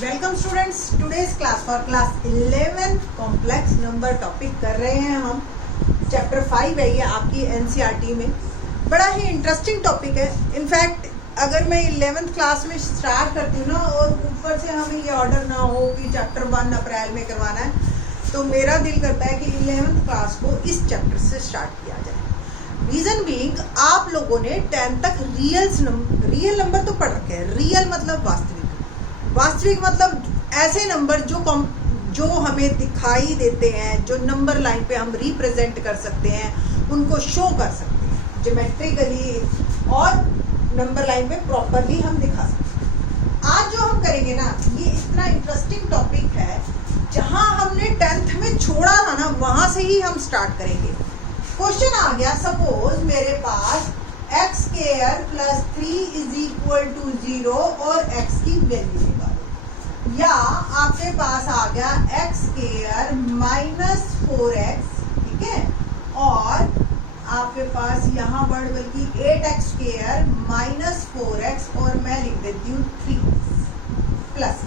Welcome students, today's class for class 11 complex number topic कर रहे हैं हम। चैप्टर 5 है ये आपकी एनसीईआरटी में। बड़ा ही इंटरेस्टिंग टॉपिक है। इनफैक्ट अगर मैं 11th क्लास में स्टार्ट करती हूँ ना और ऊपर से हमें ये ऑर्डर ना हो कि चैप्टर 1 अप्रैल में करवाना है, तो मेरा दिल करता है कि 11th क्लास को इस चैप्टर से स्टार्ट किया जाए। रीज़न बीइंग, आप लोगों ने 10 तक रियल नंबर तो पढ़ रखे हैं। रियल मतलब वास्तविक मतलब ऐसे नंबर जो हमें दिखाई देते हैं, जो नंबर लाइन पे हम रिप्रेजेंट कर सकते हैं, उनको शो कर सकते हैं ज्योमेट्रिकली और नंबर लाइन पे प्रॉपरली हम दिखा सकते हैं। आज जो हम करेंगे ना, ये इतना इंटरेस्टिंग टॉपिक है। जहां हमने 10th में छोड़ा था ना, वहां से ही हम स्टार्ट करेंगे। क्वेश्चन आ गया, सपोज मेरे पास x square plus 3 is equal to 0 और x की वैल्यू निकालो। या आपके पास आ गया x स्क्वायर माइनस 4x, ठीक है, और आपके पास यहाँ वर्ड बल्कि 8x स्क्वायर माइनस 4x और मैं लिख देती हूँ 3 प्लस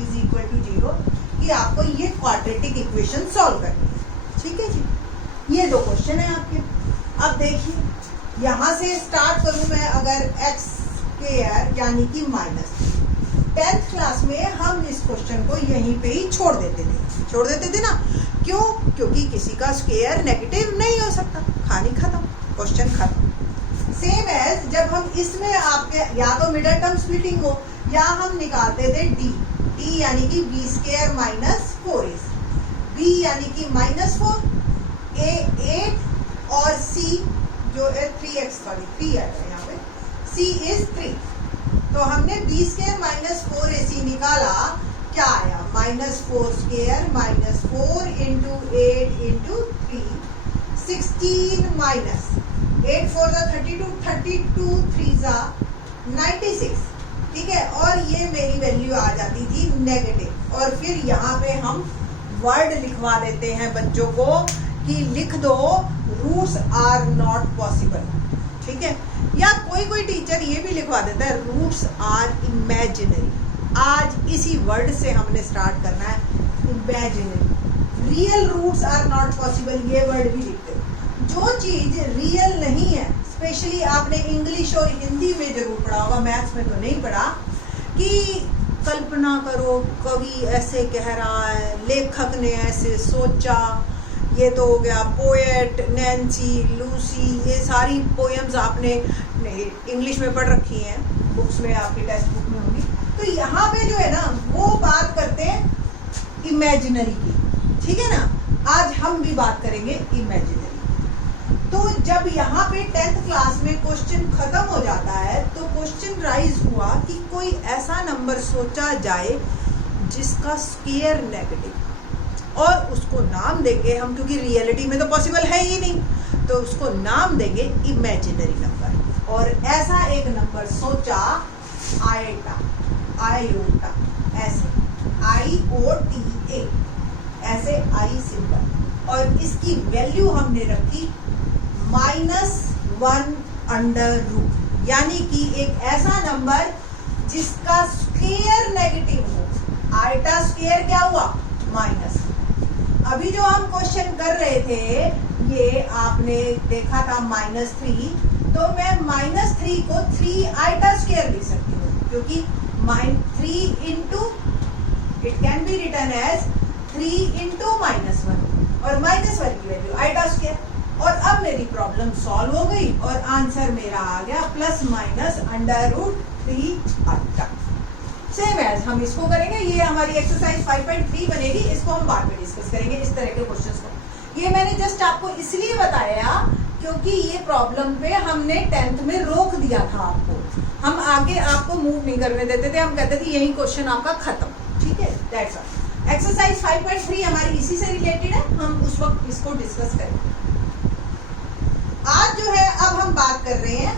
इज इक्वल टू 0 कि आपको ये क्वाड्रेटिक इक्वेशन सॉल्व करनी है। ठीक है जी, ये दो क्वेश्चन है आपके। अब देखिए, यहाँ से स्टार्ट करूँ मैं। अगर x स्क्वायर यानी कि माइनस, 10th क्लास में हम इस क्वेश्चन को यहीं पे ही छोड़ देते थे ना। क्यों? क्योंकि किसी का स्क्वायर नेगेटिव नहीं हो सकता। कहानी खत्म, क्वेश्चन खत्म। सेम एज जब हम इसमें आपके या तो मिडल टर्म स्प्लिटिंग हो या हम निकालते थे डी यानी कि B square minus 4ac, B यानी कि माइनस 4, ए 8 और सी जो है 3x, सॉरी 3 आएगा यहाँ पे, c इज 3। तो हमने बी स्क्वायर माइनस 4ac निकाला, क्या आया? Minus 4 square minus 4 into 8 into 3, 16 minus 8 4 जा 32, 32 3 जा 96, ठीक है। और ये मेरी वैल्यू आ जाती थी नेगेटिव। और फिर यहाँ पे हम वर्ड लिखवा देते हैं बच्चों को कि लिख दो रूट्स आर नॉट पॉसिबल, ठीक है। या कोई टीचर ये भी लिखवा देता है रूट्स आर इमेजिनरी। आज इसी वर्ड से हमने स्टार्ट करना है, imaginary. Real roots are not possible, ये वर्ड भी लिखते हो। जो चीज रियल नहीं है, स्पेशली आपने इंग्लिश और हिंदी में जरूर पढ़ा होगा, मैथ्स में तो नहीं पढ़ा, कि कल्पना करो कवि ऐसे कह रहा है, लेखक ने ऐसे सोचा। ये तो हो गया पोएट, नैन्सी, लूसी, ये सारी पोएम्स आपने इंग्लिश में पढ़ रखी हैं, बुक्स में, आपकी टेक्स्ट बुक में होंगी। तो यहाँ पे जो है ना, वो बात करते हैं इमेजिनरी की, ठीक है ना। आज हम भी बात करेंगे इमेजिनरी। तो जब यहाँ पे 10th क्लास में क्वेश्चन खत्म हो जाता है, तो क्वेश्चन राइज हुआ कि कोई ऐसा नंबर सोचा जाए जिसका स्क्वायर नेगेटिव, और उसको नाम देंगे हम, क्योंकि रियलिटी में तो पॉसिबल है ही नहीं, तो उसको नाम देंगे इमेजिनरी नंबर। और ऐसा एक नंबर सोचा, आयोटा, ऐसे IOTA, ऐसे आई सिंबल, और इसकी वैल्यू हमने रखी -1/√, यानी कि एक ऐसा नंबर जिसका स्क्वायर नेगेटिव हो। आयटा स्क्वायर क्या हुआ? माइनस। अभी जो हम क्वेश्चन कर रहे थे, ये आपने देखा था -3, तो मैं -3 को 3 आयटा स्क्वायर लिख सकती हूँ, क्योंकि 3 into, it can be written as 3 into -1, और -1 की वैल्यू आयटा स्क्वायर। और अब मेरी प्रॉब्लम सॉल्व हो गई और आंसर मेरा आ गया +/√3 आयटा। सेम एज हम इसको करेंगे, ये हमारी एक्सरसाइज 5.3 बनेगी, इसको हम बाद में डिस्कस करेंगे, इस तरह के क्वेश्चंस को। ये मैंने जस्ट आपको इसलिए बताया क्योंकि ये प्रॉब्लम पे हमने 10th में रोक दिया था आपको। हम आगे आपको मूव नहीं करने देते थे, हम कहते थे यही क्वेश्चन आपका खत्म, ठीक है। That's all. एक्सरसाइज 5.3 हमारी इसी से रिलेटेड है, हम उस वक्त इसको डिस्कस करेंगे। आज जो है, अब हम बात कर रहे हैं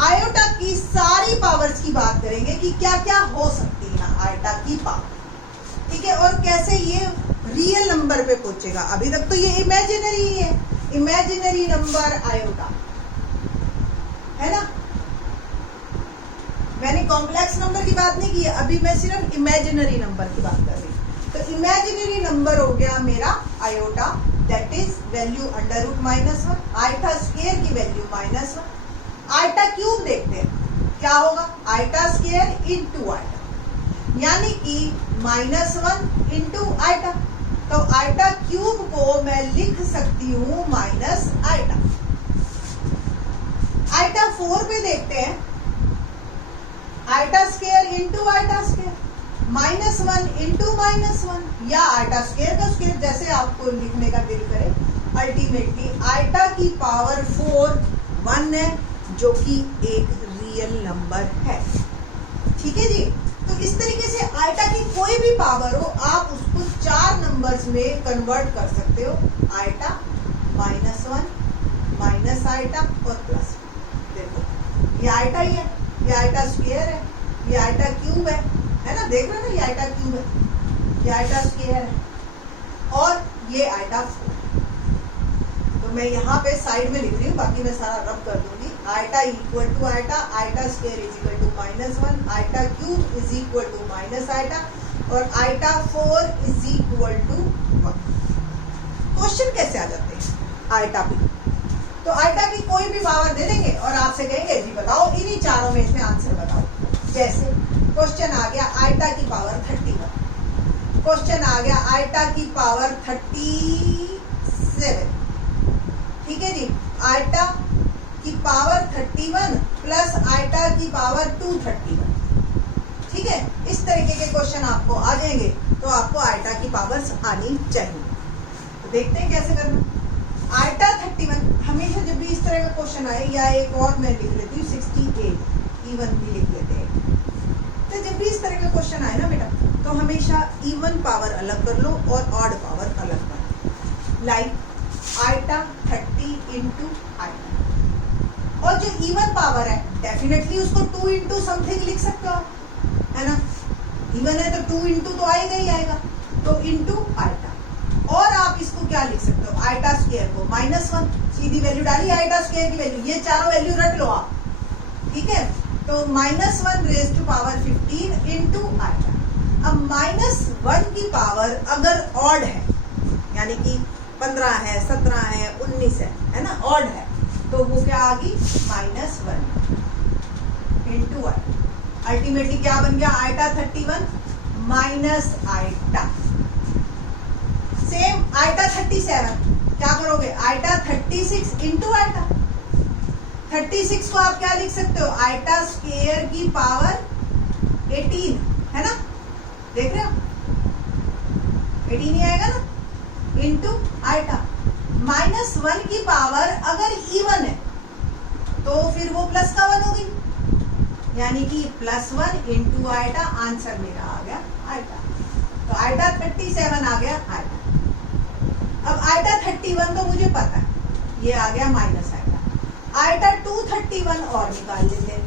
आयोटा की सारी पावर्स की बात करेंगे कि क्या क्या हो सकती है आयोटा की पावर, ठीक है, और कैसे ये रियल नंबर पे पहुंचेगा। अभी तक तो ये इमेजिनरी है, इमेजिनरी नंबर आयोटा है ना। मैंने कॉम्प्लेक्स नंबर की बात नहीं की है, अभी मैं सिर्फ इमेजिनरी नंबर की बात कर रही हूँ। तो इमेजिनरी नंबर हो गया मेरा iota, that is value under root -1, iota square की वैल्यू -1। आयोटा क्यूब देखते हैं क्या होगा, आयोटा स्क्वायर इनटू आयोटा, यानी कि -1 इनटू आयोटा। तो आयोटा क्यूब को मैं लिख सकती हूँ माइनस आयोटा। आयोटा 4 पे देखते हैं, iota square into iota square, -1 into -1 या आयोटा स्क्वायर का स्क्वायर, जैसे आपको लिखने का दिल करे। अल्टीमेटली आयोटा की पावर 4 1 है, जो कि एक रियल नंबर है। ठीक है जी। तो इस तरीके से आयोटा की कोई भी पावर हो, आप उसको 4 नंबर्स में कन्वर्ट कर सकते हो, आयोटा, -1, माइनस आयोटा और प्लस। देखो ये आयोटा ही है, ये आयोटा स्क्वायर है, ये आयोटा क्यूब है ना, देख रहे हो ना, ये आयोटा क्यूब है, ये आयोटा स्क्वायर है और ये आयोटा 4। तो मैं यहाँ पे साइड में लिख रही हूँ, बाकी मैं सारा रब कर दूंगी। Iota equal to iota, iota square is equal to -1, iota cube is equal to minus iota और iota 4 is equal to 1। Question कैसे आ जाते हैं आयोटा पे? तो आयोटा की कोई भी पावर दे देंगे और आपसे कहेंगे जी बताओ इन्हीं चारों में से आंसर बताओ। जैसे क्वेश्चन आ गया आयोटा की पावर 31, क्वेश्चन आ गया आयोटा की पावर 37। ठीक है जी, आयोटा की पावर 31 प्लस आयोटा की पावर 231। ठीक है, इस तरीके के क्वेश्चन आपको आ जाएंगे, तो आपको आयोटा की पावर्स आनी चाहिए। तो देखते हैं कैसे करना। आयोटा 31 हमेशा जब भी इस तरह का क्वेश्चन आए, या एक और मैं लिख लेती हूँ 68 इवन भी लिख लेते हैं। तो जब भी इस तरह का क्वेश्चन आए ना बेटा, तो हमेशा इवन पावर अलग कर लो और ऑड पावर अलग कर लो। लाइक आयोटा 30 इंटू आयोटा, और जो इवन पावर है डेफिनेटली उसको 2 इंटू समथिंग लिख सकते हो, है ना। इवन है तो 2 इंटू तो आएगा ही आएगा, तो इंटू आयोटा। और आप इसको क्या लिख सकते हो, आयोटा स्क्वायर को -1, सीधी वैल्यू डाली आयोटा स्क्वायर की वैल्यू, ये चारों वैल्यू रट लो आप। ठीक है, तो -1 raise to power 15 into iota. अब -1 की पावर अगर ऑड है, यानी कि 15 है, 17 है, 19 है ना, ऑड है, तो वो क्या आ गई -1 इंटू आयोटा। अल्टीमेटली क्या बन गया, iota 31 minus iota. Same iota 37 क्या करोगे, आयोटा 36 इंटू आयोटा। 36 को आप क्या लिख सकते हो, आयोटा स्क्वायर की पावर 18, है ना, देख रहे हो 18 ही आएगा ना, इंटू आयोटा। -1 की पावर अगर इवन है तो फिर वो प्लस का 1 हो गई, यानी कि +1 इंटू आयोटा। आंसर मेरा आ गया आयोटा। तो आयोटा 37 आ गया आयोटा। अब आयोटा 31 तो मुझे पता है, ये आ गया माइनस आयोटा। आयोटा 231 और निकाल लेते हैं,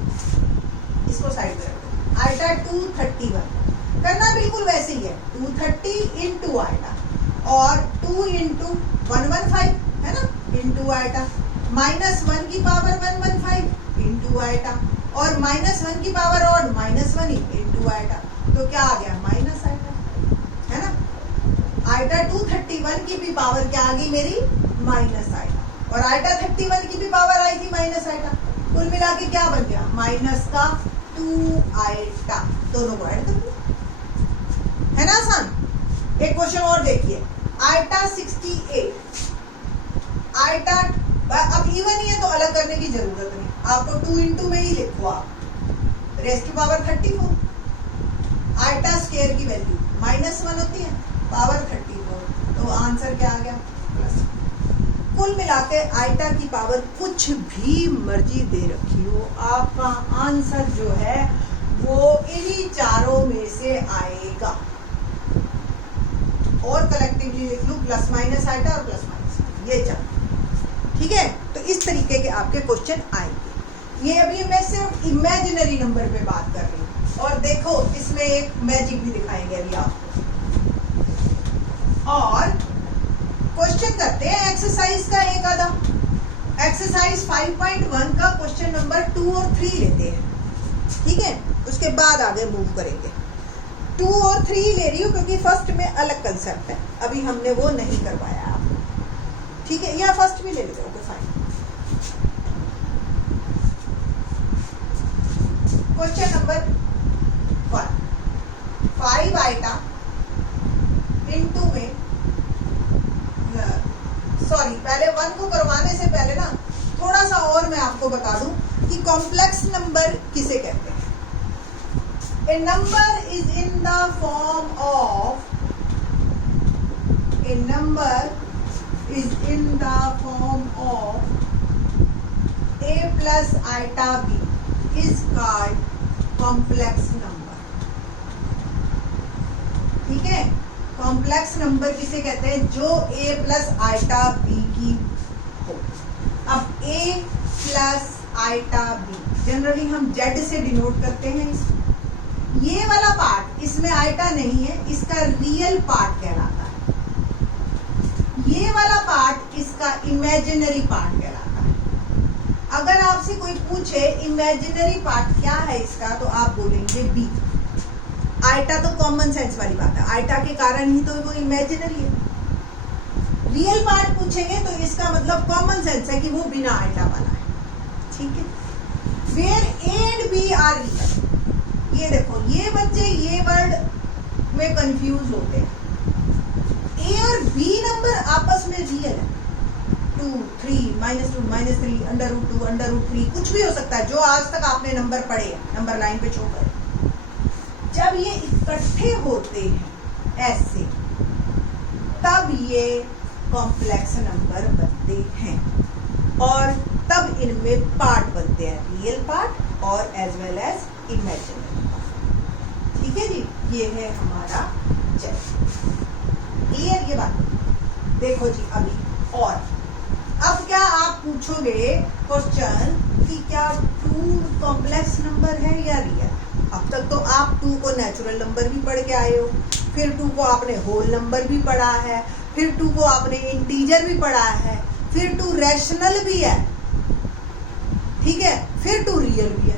इसको साइड में रखो। आयोटा 231 करना बिल्कुल वैसे ही है, 230 इंटू आयोटा और 2 इंटू 115 है ना, इंटू आयोटा। -1 की पावर 115 इंटू आयोटा और -1 की पावर ऑड -1 इंटू आयोटा। तो क्या आ गया, माइनस आयोटा, है ना। आयोटा 231 की भी पावर क्या आ गई मेरी, माइनस आयोटा, और आयोटा 31 की भी पावर आई थी माइनस आयोटा। कुल मिला के क्या बन गया, माइनस का 2 आयोटा। दोनों को ऐड कर दो, है ना आसान। एक क्वेश्चन और देखिए, आयोटा 68। आयोटा अब इवन ही है तो अलग करने की जरूरत नहीं, आपको 2 इंटू में ही लिखो आप, raise to power 34। Iota square की वैल्यू -1 होती है, पावर 34, तो आंसर क्या आ गया, प्लस। कुल मिला के आयोटा की पावर कुछ भी मर्जी दे रखी हो, आपका आंसर जो है वो इन्हीं चारों में से आएगा। और कलेक्टिवली लिख लूं प्लस माइनस आयोटा और प्लस माइनस, ये चार। ठीक है, तो इस तरीके के आपके क्वेश्चन आएंगे। ये अभी मैं सिर्फ इमेजिनरी नंबर पे बात कर रही हूँ, और देखो इसमें एक मैजिक भी दिखाएंगे अभी आपको। और क्वेश्चन करते हैं एक्सरसाइज का एक आधा। एक्सरसाइज 5.1 का क्वेश्चन नंबर 2 और 3 लेते हैं। ठीक है, उसके बाद आगे मूव करेंगे। 2 और 3 ले रही हूँ क्योंकि फर्स्ट में अलग कंसेप्ट है, अभी हमने वो नहीं करवाया आपको, ठीक है, या फर्स्ट भी ले लेते, okay fine. Question number 1, 5 iota into में, सॉरी पहले 1 को करवाने से पहले ना थोड़ा सा और मैं आपको बता दूं कि कॉम्प्लेक्स नंबर किसे कहते हैं। A number is in the form of, a number is in the form of a plus iota b is called complex number, ठीक है। कॉम्प्लेक्स नंबर किसे कहते हैं, जो a प्लस आइटा b की हो। अब a plus iota b generally हम z से डिनोट करते हैं इसको। ये वाला पार्ट इसमें आइटा नहीं है, इसका रियल पार्ट कहलाता है। ये वाला पार्ट इसका इमेजिनरी पार्ट कहलाता है। अगर आपसे कोई पूछे इमेजिनरी पार्ट क्या है इसका, तो आप बोलेंगे बी। आइटा तो कॉमन सेंस वाली बात है, आइटा के कारण ही तो वो इमेजिनरी है। रियल पार्ट पूछेंगे तो इसका मतलब कॉमन सेंस है कि वो बिना आइटा वाला है, ठीक है। Where A and B are real, ये देखो ये बच्चे ये वर्ड में कंफ्यूज होते हैं। ए और बी नंबर आपस में रियल है, 2, 3, -2, -3, √2, √3 कुछ भी हो सकता है जो आज तक आपने नंबर पढ़े हैं, नंबर लाइन पे शो करे। जब ये इकट्ठे होते हैं ऐसे, तब ये कॉम्प्लेक्स नंबर बनते हैं और तब इनमें पार्ट बनते हैं, रियल पार्ट और as well as imaginary part, ठीक है जी। ये है हमारा चल, क्लियर ये बात। देखो जी अभी और अब क्या आप पूछोगे क्वेश्चन कि क्या 2 कॉम्प्लेक्स नंबर है या रियल। अब तक तो आप 2 को नेचुरल नंबर भी पढ़ के आए हो, फिर 2 को आपने होल नंबर भी पढ़ा है, फिर 2 को आपने इंटीजर भी पढ़ा है, फिर 2 रैशनल भी है, ठीक है, फिर 2 रियल भी है,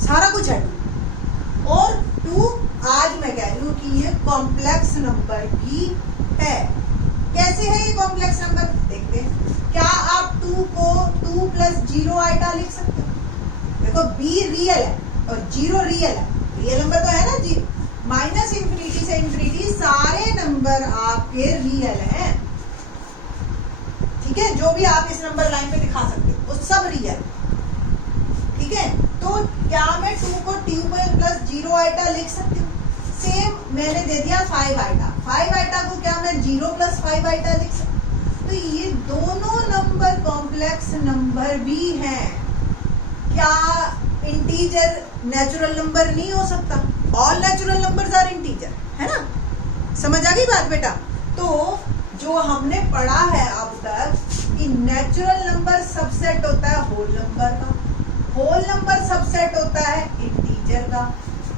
सारा कुछ है 2। और 2 आज मैं कह रही हूँ कि ये कॉम्प्लेक्स नंबर भी है। कैसे है ये कॉम्प्लेक्स नंबर देखते हैं। क्या आप 2 को 2 + 0 आइटा लिख सकते हो। देखो b रियल है और 0 रियल है, रियल नंबर तो है ना जी। -∞ से इंफिनिटी सारे नंबर आपके रियल हैं, ठीक है। जो भी आप इस नंबर लाइन पे दिखा सकते हो वो सब रियल, ठीक है। तो क्या मैं 2 को 2 + 0 आइटा लिख सकती हूँ। सेम मैंने दे दिया 5 आइटा, 5 आइटा को क्या मैं 0 + 5 आइटा लिख सकती हूँ। तो ये दोनों नंबर कॉम्प्लेक्स नंबर भी हैं। क्या इंटीजर नेचुरल नंबर नहीं हो सकता। All natural numbers are integer, है ना। समझ आ गई बात बेटा। तो जो हमने पढ़ा है अब तक कि नेचुरल नंबर सबसेट होता है होल नंबर का, होल नंबर सबसेट होता है इंटीजर का,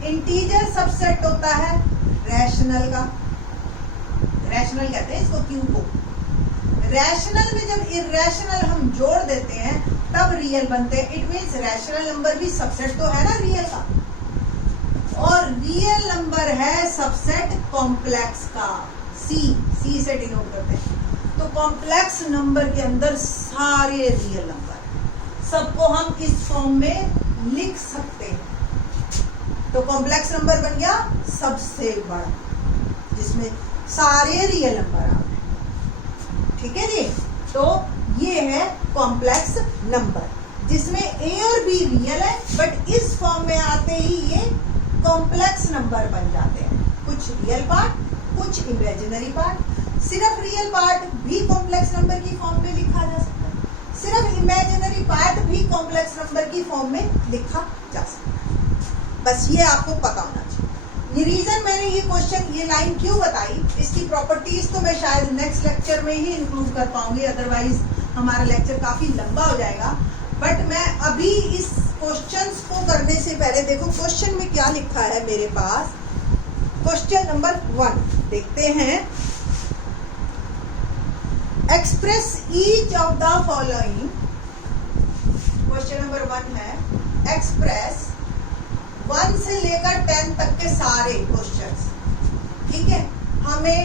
इंटीजर सबसेट होता है रैशनल का। रैशनल कहते हैं इसको क्यों को। रैशनल में जब इरेशनल हम जोड़ देते हैं तब रियल बनते हैं। इट मींस रैशनल नंबर भी सबसेट तो है ना रियल का, और रियल नंबर है सबसेट कॉम्प्लेक्स का। सी से डिनोट करते हैं। तो कॉम्प्लेक्स नंबर के अंदर सारे रियल नंबर सबको हम इस फॉर्म में लिख सकते हैं। तो कॉम्प्लेक्स नंबर बन गया सबसे बड़ा, जिसमें सारे रियल नंबर आ गए, ठीक है जी। तो ये है कॉम्प्लेक्स नंबर जिसमें ए और बी रियल है, बट इस फॉर्म में आते ही ये कॉम्प्लेक्स नंबर बन जाते हैं। कुछ रियल पार्ट, कुछ इमेजिनरी पार्ट। सिर्फ रियल पार्ट भी कॉम्प्लेक्स नंबर की फॉर्म में लिखा जा सकता है, सिर्फ इमेजिनरी पार्ट भी कॉम्प्लेक्स नंबर की फॉर्म में लिखा जा सकता है। बस ये आपको पता होना चाहिए। ये रीजन मैंने ये क्वेश्चन ये लाइन क्यों बताई, इसकी प्रॉपर्टीज तो मैं शायद नेक्स्ट लेक्चर में ही इंक्लूड कर पाऊंगी, अदरवाइज हमारा लेक्चर काफी लंबा हो जाएगा। बट मैं अभी इस क्वेश्चंस को करने से पहले देखो क्वेश्चन में क्या लिखा है मेरे पास। क्वेश्चन नंबर 1 देखते हैं। Express each of the following, question number 1 है एक्सप्रेस 10 तक के सारे क्वेश्चंस, ठीक है, हमें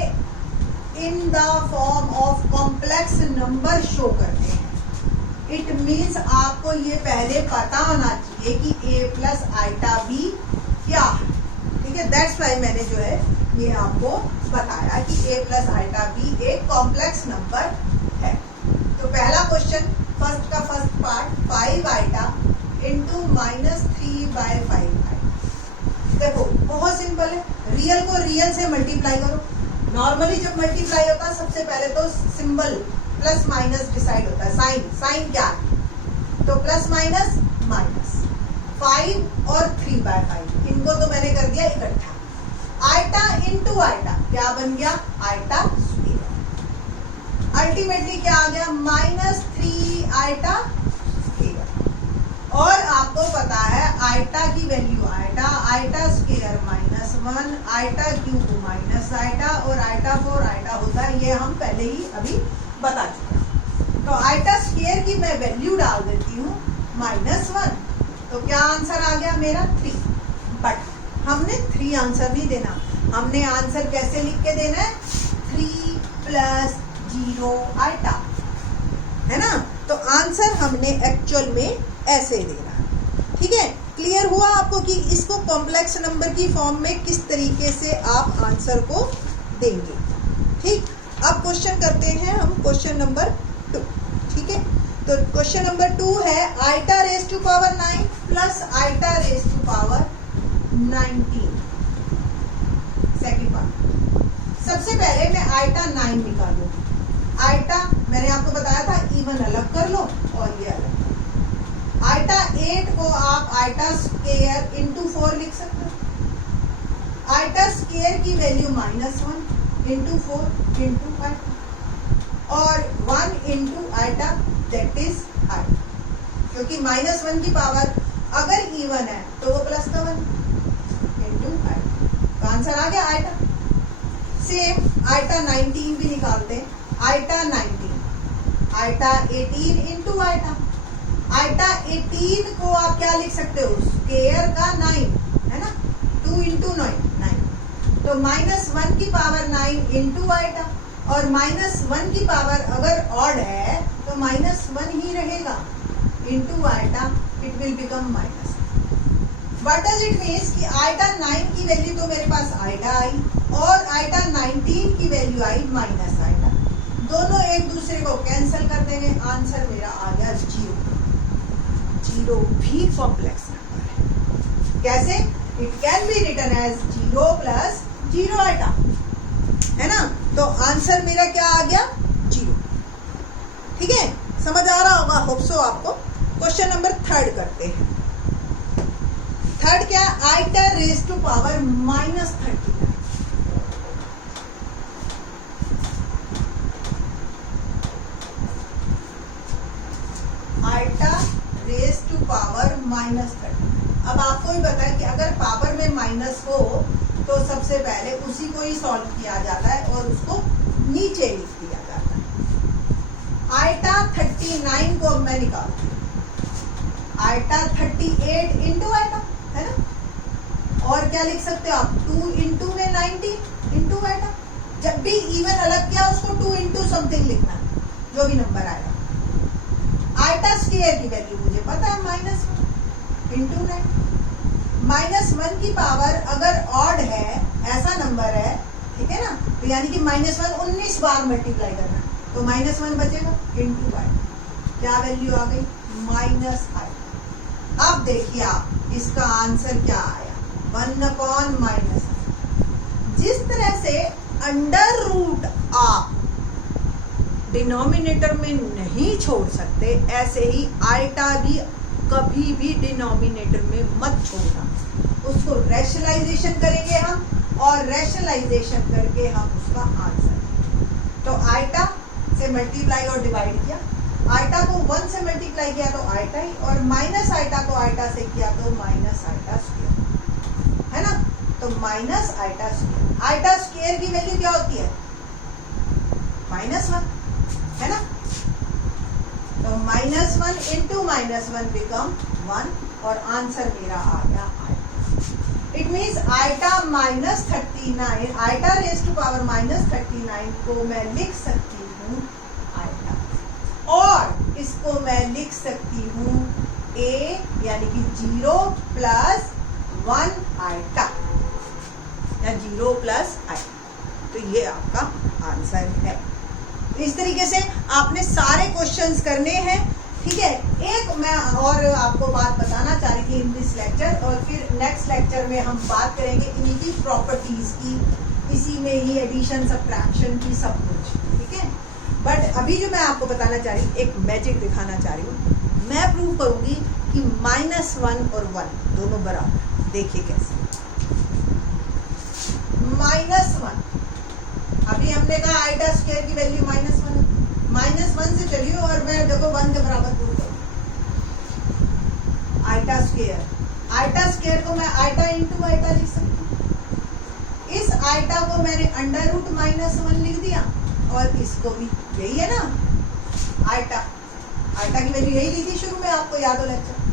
in the form of complex number show करते हैं। इट मीन्स आपको ये पहले पता होना चाहिए कि a प्लस आइटा b क्या है, ठीक है। दैट्स वाई मैंने जो है ये आपको बताया कि a प्लस आइटा b एक कॉम्प्लेक्स नंबर है। तो पहला क्वेश्चन, फर्स्ट का first part, 5 iota into -3/5 iota. देखो बहुत सिंपल है, रियल को रियल से मल्टीप्लाई करो। नॉर्मली जब मल्टीप्लाई होता है सबसे पहले तो सिंबल प्लस माइनस डिसाइड होता है, साइन क्या है, तो प्लस माइनस माइनस। 5 और 3/5 इनको तो मैंने कर दिया इकट्ठा। आइटा इंटू आइटा क्या बन गया, आइटा स्क्वायर। अल्टीमेटली क्या आ गया, -3 आइटा स्क्वायर। और आपको पता है आइटा की value iota square -1, iota cube minus iota, और आइटा 4 आइटा होता है, ये हम पहले ही अभी बता चुके। तो आइटा स्क्वायर की मैं वैल्यू डाल देती हूँ -1, तो क्या आंसर आ गया मेरा 3। बट हमने 3 आंसर नहीं देना, हमने आंसर कैसे लिख के देना है, 3 + 0 आइटा, है ना। तो आंसर हमने एक्चुअल में ऐसे देना है, ठीक है। क्लियर हुआ आपको कि इसको कॉम्प्लेक्स नंबर की फॉर्म में किस tariके से आप आंसर को देंगे, ठीक। अब क्वेश्चन करते हैं हम क्वेश्चन नंबर 2, ठीक है। तो क्वेश्चन नंबर 2 है iota raise to power 9 plus iota raise to power 19। Second part, सबसे पहले मैं आइटा 9 निकालूं। आइटा मैंने आपको बताया था इवन अलग कर लो और ये अलग। आइटा 8 को आप आइटा स्क्वायर इंटू 4 लिख सकते हो। आइटा स्क्वायर की वैल्यू -1 इंटू 4 इंटू आइटा, और 1 into iota that is iota, क्योंकि -1 की पावर अगर इवन है तो वो प्लस का 1 इंटू आइटा, तो आंसर आ गया आइटा। सेम आइटा 19 भी निकालते हैं। Iota 19, iota 18 into iota. Iota 18 को आप क्या लिख सकते हो, स्क्वायर का 9, है ना, 2 इंटू 9। तो -1 की पावर 9 इंटू आइटा, और -1 की पावर अगर ऑड है तो -1 ही रहेगा into iota, it will become minus. What does it means कि आइटा 9 की वैल्यू तो मेरे पास आइटा आई, और आइटा 19 की वैल्यू आई माइनस आइटा। दोनों एक दूसरे को कैंसिल कर देंगे, आंसर मेरा आ गया 0। 0 भी कॉम्प्लेक्स नंबर है। कैसे, it can be written as 0 + 0 iota, है ना। तो आंसर मेरा क्या आ गया, 0, ठीक है। समझ आ रहा होगा, होप सो आपको। क्वेश्चन नंबर 3 करते हैं। थर्ड क्या, iota raise to power -39। Iota raise to power -39। अब आपको ही पता है कि अगर पावर में माइनस हो तो सबसे पहले उसी को ही सॉल्व किया जाता है और उसको नीचे लिख दिया जाता है। आइटा 39 को अब मैं निकालती हूँ। आइटा 38 इंटू आइटा, है ना, और क्या लिख सकते हो आप, 2 इंटू में 90 इंटू आइटा। जब भी इवन अलग किया उसको 2 इंटू समथिंग लिखना, जो भी नंबर आएगा। आइटा स्क्वायर की वैल्यू मुझे पता है -1 इंटू 9। -1 की पावर अगर ऑड है, ऐसा नंबर है, ठीक है ना, तो यानी कि -1 19 बार मल्टीप्लाई करना, तो -1 बचेगा इंटू आई, क्या वैल्यू आ गई, -i। अब देखिए आप इसका आंसर क्या आया, 1/-। जिस तरह से अंडर रूट आप डिनोमिनेटर में नहीं छोड़ सकते, ऐसे ही आइटा भी कभी भी डिनोमिनेटर में मत छोड़ना। उसको रैशनलाइजेशन करेंगे हम, और रैशनलाइजेशन करके हम उसका आंसर। तो आइटा से मल्टीप्लाई और डिवाइड किया, आइटा को 1 से मल्टीप्लाई किया तो आइटा ही, और माइनस आइटा को आइटा से किया तो माइनस आइटा स्क्वायर, है ना। तो minus iota square, iota square की वैल्यू क्या होती है, -1, है ना। तो -1 इंटू -1 बिकम 1, और आंसर मेरा आ गया iota. It means iota minus 39, iota raise to power minus 39 को मैं लिख सकती हूँ आइटा, और इसको मैं लिख सकती हूँ a यानी कि 0 प्लस 1 आइटा या 0 प्लस आइटा। तो ये आपका आंसर है। इस तरीके से आपने सारे क्वेश्चंस करने हैं, ठीक है। एक मैं और आपको बात बताना चाह रही थी इन दिस लेक्चर, और फिर नेक्स्ट लेक्चर में हम बात करेंगे इनकी प्रॉपर्टीज की, इसी में ही एडिशन सब्ट्रैक्शन की, सब कुछ, ठीक है। बट अभी जो मैं आपको बताना चाह रही हूँ, एक मैजिक दिखाना चाह रही हूँ। मैं प्रूव करूंगी कि -1 और 1 दोनों बराबर। देखिए कैसे। -1, अभी हमने कहा आइटा स्क्वायर की वैल्यू -1 से चलिए, और मैं देखो 1 के बराबर प्रूव करूँ। आइटा स्क्वायर को मैं आइटा इंटू आइटा लिख सकती हूँ। इस आइटा को मैंने अंडर रूट -1 लिख दिया, और इसको भी, यही है ना आइटा की वैल्यू यही ली थी शुरू में, आपको याद हो लेक्चर।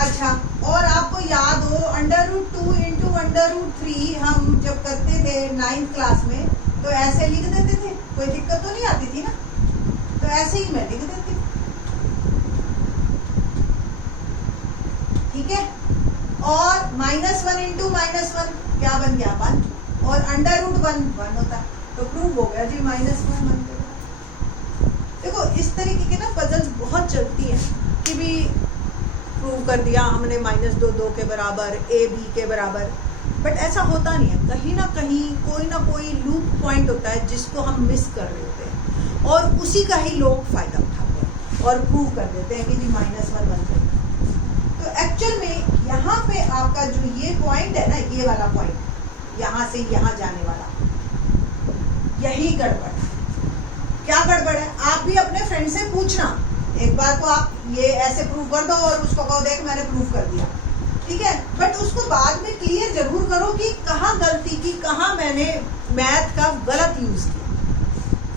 अच्छा, और आपको याद हो √2 इंटू √3 हम जब करते थे 9th क्लास में, तो ऐसे लिख देते थे, कोई दिक्कत तो नहीं आती थी ना, तो ऐसे ही मैं लिख देती, ठीक है। और -1 इंटू -1 क्या बन गया 1, और √1 होता है, तो प्रूव हो गया जी -1 बन गया। देखो इस तरीके के ना पजल्स बहुत चलती हैं कि भी प्रूव कर दिया हमने -2 के बराबर, a b के बराबर, बट ऐसा होता नहीं है। कहीं ना कहीं कोई ना कोई लूप पॉइंट होता है जिसको हम मिस कर रहे होते हैं, और उसी का ही लोग फायदा उठाते हैं और प्रूव कर देते हैं कि जी -1 बन जाएगा। तो एक्चुअल में यहाँ पे आपका जो ये पॉइंट है ना, ये वाला पॉइंट, यहाँ से यहाँ जाने वाला, यही गड़बड़ है। क्या गड़बड़ है? आप भी अपने फ्रेंड से पूछना, एक बार को आप ये ऐसे प्रूव कर दो और उसको कहो देख मैंने प्रूव कर दिया, ठीक है। बट उसको बाद में क्लियर जरूर करो कि कहाँ गलती की, कहाँ मैंने मैथ का गलत यूज किया।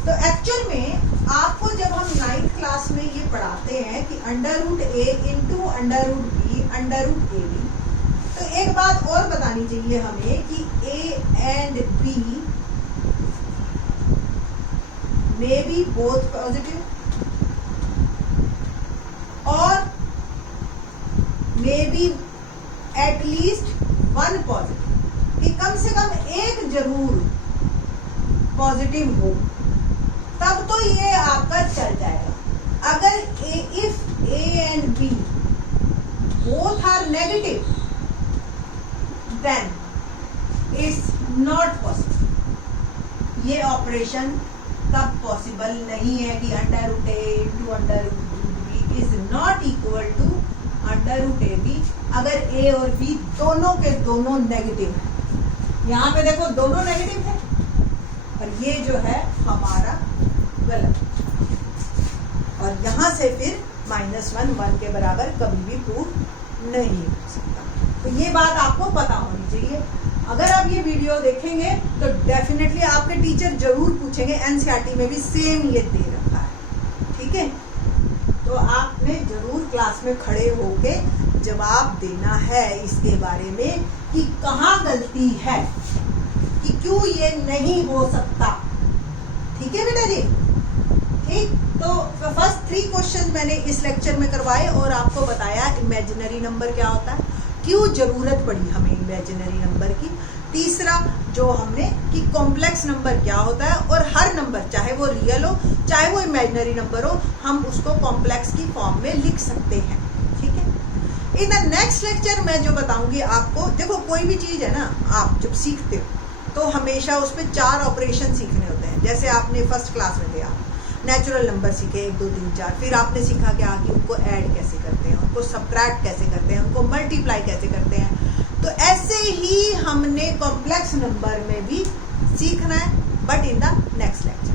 तो एक्चुअल में आपको जब हम 9th क्लास में ये पढ़ाते हैं कि √a इंटू √b √ab, तो एक बात और बतानी चाहिए हमें कि a and b may be both positive और may be at least 1 positive, कि कम से कम एक जरूर पॉजिटिव हो, तब तो ये आपका चल जाएगा। अगर if a and b both are negative, then it's not possible. ये ऑपरेशन तब पॉसिबल नहीं है कि √a into √b is not equal to √ab, अगर a और b दोनों के दोनों नेगेटिव है। यहाँ पे देखो दोनों नेगेटिव है, और ये जो है हमारा गलत, और यहाँ से फिर -1 के बराबर कभी भी प्रूव नहीं हो सकता। तो ये बात आपको पता होनी चाहिए। अगर आप ये वीडियो देखेंगे तो डेफिनेटली आपके टीचर जरूर पूछेंगे, एनसीईआरटी में भी सेम ये दे रखा है, ठीक है। तो आपने जरूर क्लास में खड़े होके जवाब देना है इसके बारे में कि कहाँ गलती है, कि क्यों ये नहीं हो सकता, ठीक है बेटा जी, ठीक। तो फर्स्ट 3 क्वेश्चन मैंने इस लेक्चर में करवाए और आपको बताया इमेजिनरी नंबर क्या होता है, क्यों जरूरत पड़ी हमें इमेजिनरी नंबर की। तीसरा जो हमने कि कॉम्प्लेक्स नंबर क्या होता है, और हर नंबर चाहे वो रियल हो चाहे वो इमेजिनरी नंबर हो, हम उसको कॉम्प्लेक्स की फॉर्म में लिख सकते हैं, ठीक है। इन द नेक्स्ट लेक्चर मैं जो बताऊंगी आपको, देखो कोई भी चीज़ है ना, आप जब सीखते हो तो हमेशा उस पर 4 ऑपरेशन सीखने होते हैं। जैसे आपने फर्स्ट क्लास में थे, आप नेचुरल नंबर सीखे 1 2 3 4, फिर आपने सीखा क्या कि उनको ऐड कैसे करते हैं, उनको सब्ट्रैक्ट कैसे करते हैं, उनको मल्टीप्लाई कैसे करते हैं। तो ऐसे ही हमने कॉम्प्लेक्स नंबर में भी सीखना है, but in the next lecture.